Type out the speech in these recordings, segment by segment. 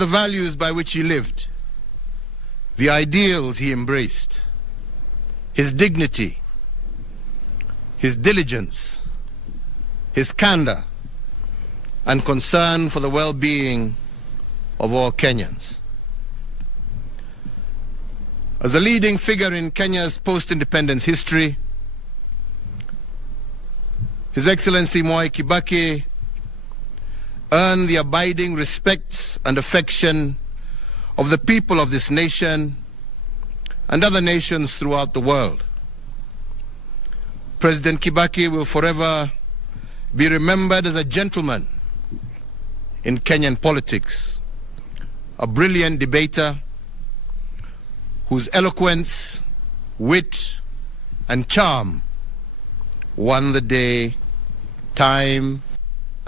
the values by which he lived, the ideals he embraced, his dignity, his diligence, his candor, and concern for the well-being of all Kenyans. As a leading figure in Kenya's post-independence history, His Excellency Mwai Kibaki earned the abiding respect and affection of the people of this nation and other nations throughout the world. President Kibaki will forever be remembered as a gentleman in Kenyan politics, a brilliant debater whose eloquence, wit, and charm won the day time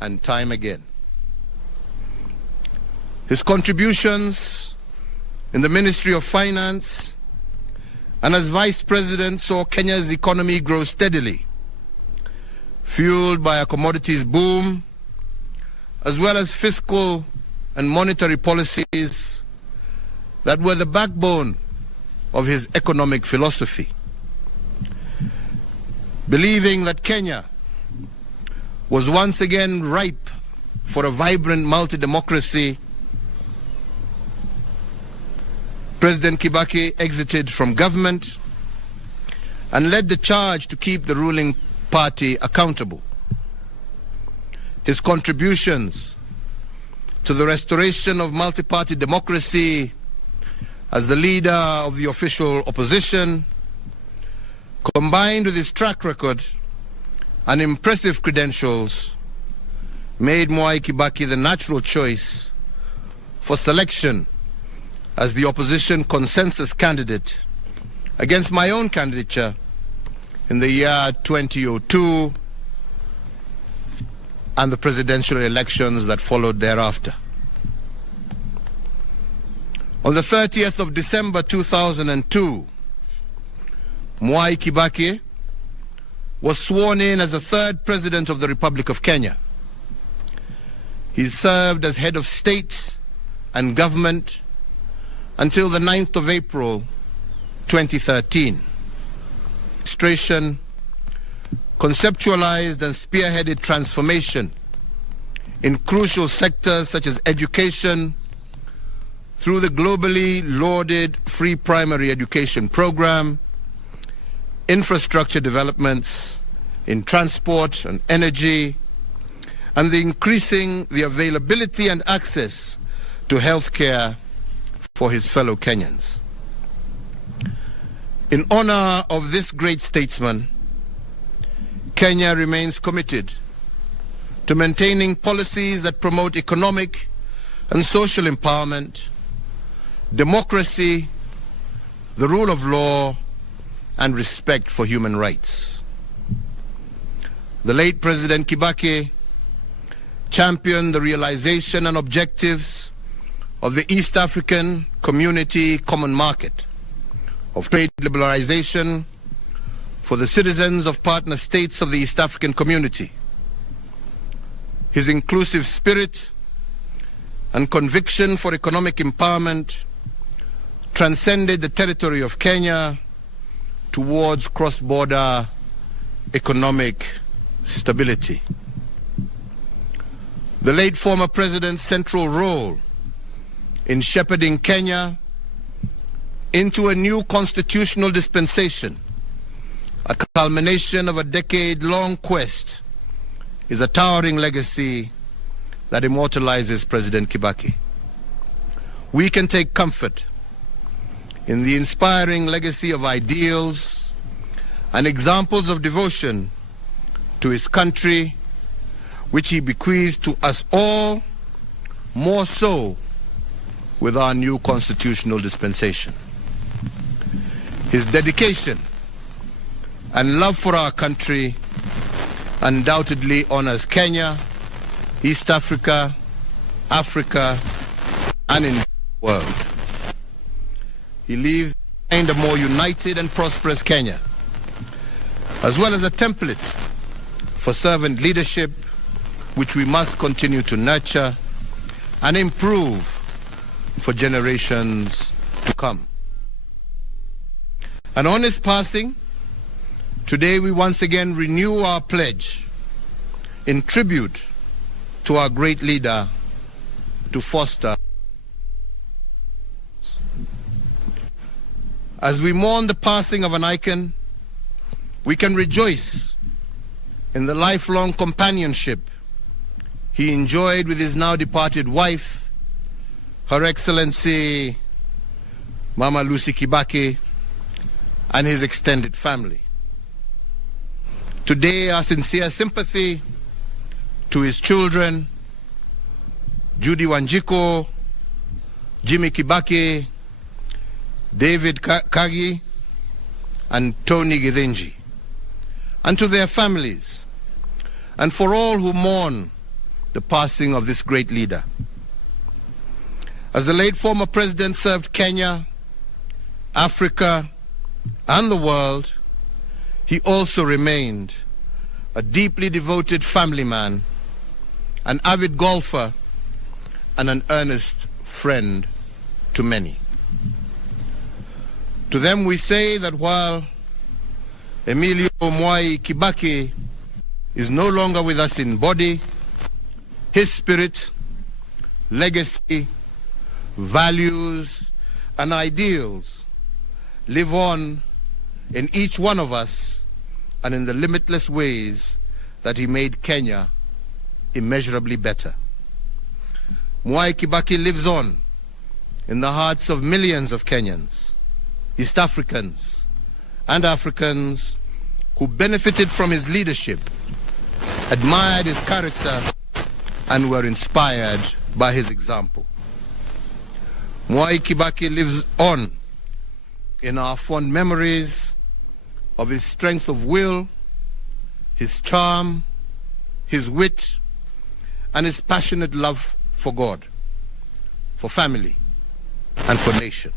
and time again. His contributions in the Ministry of Finance and as Vice President saw Kenya's economy grow steadily, fueled by a commodities boom, as well as fiscal and monetary policies that were the backbone of his economic philosophy. Believing that Kenya was once again ripe for a vibrant multi-democracy, President Kibaki exited from government and led the charge to keep the ruling party accountable. His contributions to the restoration of multi-party democracy as the leader of the official opposition, combined with his track record and impressive credentials, made Mwai Kibaki the natural choice for selection as the opposition consensus candidate against my own candidature in the year 2002 and the presidential elections that followed thereafter. On the 30th of December 2002, Mwai Kibaki was sworn in as the third president of the Republic of Kenya. He served as head of state and government until the 9th of April 2013. Administration conceptualized and spearheaded transformation in crucial sectors such as education through the globally lauded free primary education program, infrastructure developments in transport and energy, and increasing the availability and access to health care for his fellow Kenyans. In honor of this great statesman, Kenya remains committed to maintaining policies that promote economic and social empowerment, democracy, the rule of law, and respect for human rights. The late President Kibaki championed the realization and objectives of the East African Community Common Market, of trade liberalization for the citizens of partner states of the East African Community. His inclusive spirit and conviction for economic empowerment transcended the territory of Kenya towards cross-border economic stability. The late former president's central role in shepherding Kenya into a new constitutional dispensation, a culmination of a decade-long quest, is a towering legacy that immortalizes President Kibaki. We can take comfort in the inspiring legacy of ideals and examples of devotion to his country, which he bequeathed to us all, more so with our new constitutional dispensation. His dedication and love for our country undoubtedly honors Kenya, East Africa, Africa, and in the world. He leaves behind a more united and prosperous Kenya, as well as a template for servant leadership, which we must continue to nurture and improve for generations to come. And on his passing, today we once again renew our pledge in tribute to our great leader to foster. As we mourn the passing of an icon, we can rejoice in the lifelong companionship he enjoyed with his now departed wife, Her Excellency Mama Lucy Kibaki, and his extended family. Today, our sincere sympathy to his children, Judy Wanjiko, Jimmy Kibaki, David Kagi, and Tony Githinji, and to their families, and for all who mourn the passing of this great leader. As the late former president served Kenya, Africa, and the world, he also remained a deeply devoted family man, an avid golfer, and an earnest friend to many. To them we say that while Emilio Mwai Kibaki is no longer with us in body, his spirit, legacy, values, and ideals live on in each one of us and in the limitless ways that he made Kenya immeasurably better. Mwai Kibaki lives on in the hearts of millions of Kenyans, East Africans, and Africans who benefited from his leadership, admired his character, and were inspired by his example. Mwai Kibaki lives on in our fond memories of his strength of will, his charm, his wit, and his passionate love for God, for family, and for nation.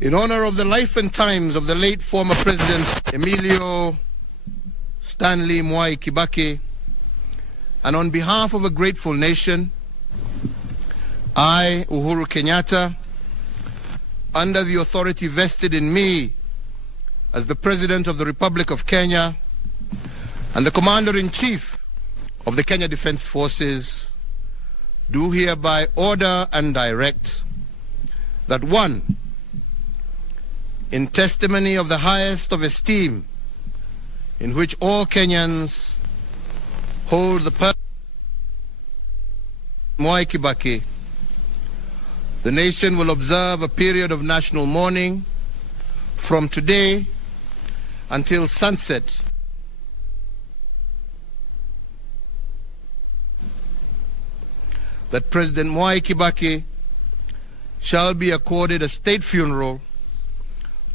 In honor of the life and times of the late former President Emilio Stanley Mwai Kibaki, and on behalf of a grateful nation, I, Uhuru Kenyatta, under the authority vested in me as the President of the Republic of Kenya and the Commander-in-Chief of the Kenya Defense Forces, do hereby order and direct that one, in testimony of the highest of esteem in which all Kenyans hold the person of Mwai Kibaki, the nation will observe a period of national mourning from today until sunset. That President Mwai Kibaki shall be accorded a state funeral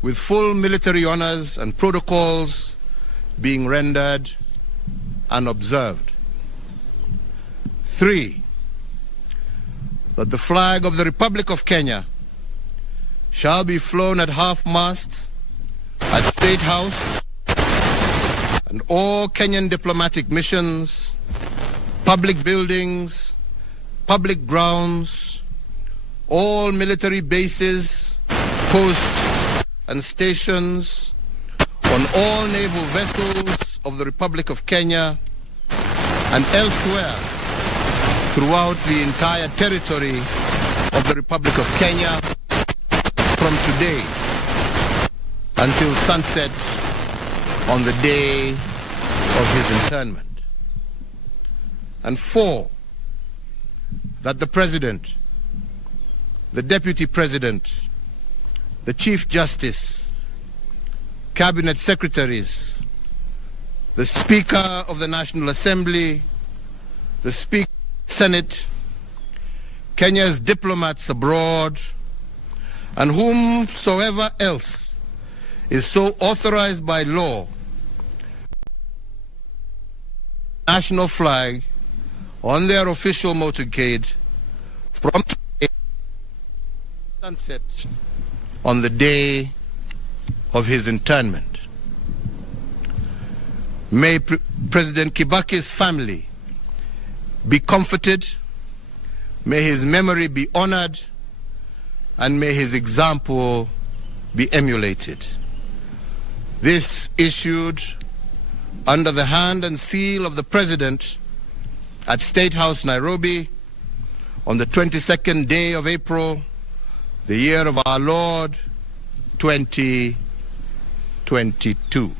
with full military honors and protocols being rendered and observed. 3, that the flag of the Republic of Kenya shall be flown at half-mast at State House and all Kenyan diplomatic missions, public buildings, public grounds, all military bases, posts, and stations, on all naval vessels of the Republic of Kenya and elsewhere throughout the entire territory of the Republic of Kenya from today until sunset on the day of his interment. And 4, that the President, the Deputy President, the Chief Justice, Cabinet Secretaries, the Speaker of the National Assembly, the Speaker of the Senate, Kenya's diplomats abroad, and whomsoever else is so authorized by law, national flag on their official motorcade from sunset on the day of his internment. May President Kibaki's family be comforted May his memory be honored and may his example be emulated. This issued under the hand and seal of the President at State House, Nairobi, on the 22nd day of April, the year of our Lord, 2022.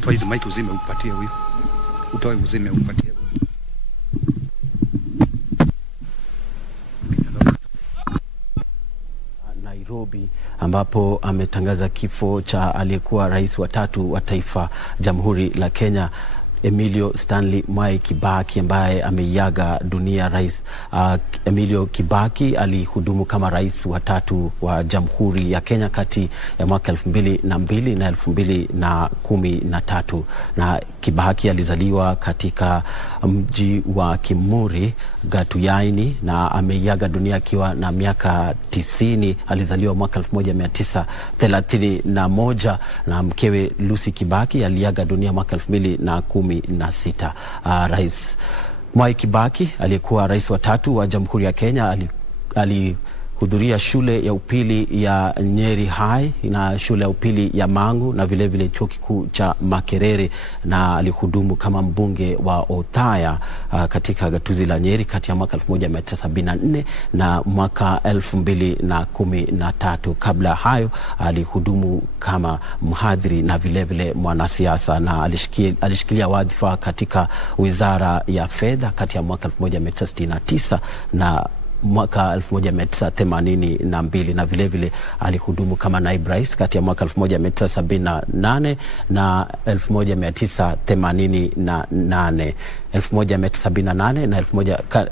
Toa hizi mic uzime umpatie huyo. Utoe uzime umpatie huyo. Nairobi ambapo ametangaza kifo cha aliyekuwa rais wa 3 wa taifa Jamhuri la Kenya. Emilio Stanley Mwai Kibaki ambaye ameiaga dunia. Rais Emilio Kibaki alihudumu kama rais wa 3 wa Jamhuri ya Kenya kati ya mwaka 2002 na 2013, na Kibaki alizaliwa katika mji wa Kimuri, Gatuyaini, na ameiaga dunia akiwa na miaka 90. Alizaliwa mwaka 1931 na mkewe Lucy Kibaki aliaga dunia mwaka 2016. Rais Mwai Kibaki aliyekuwa rais wa 3 wa Jamhuri ya Kenya alihudhuria shule ya upili ya Nyeri High na shule ya upili ya Mangu na vile vile chuo kikuu cha Makerere, na alihudumu kama mbunge wa Othaya katika gatuzi la Nyeri kati ya mwaka 1974 na mwaka 2013. Kabla hayo alihudumu kama mhadhiri na vile vile mwanasiasa, na alishikilia wadhifa katika Wizara ya Fedha kati ya mwaka 1969 na mwaka 1982, na vile vile alihudumu kama naibu rais kati ya mwaka 1978 na 1988.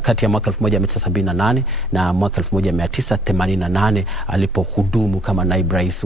Kati ya mwaka 1978 na mwaka 1988 alipohudumu kama naibu rais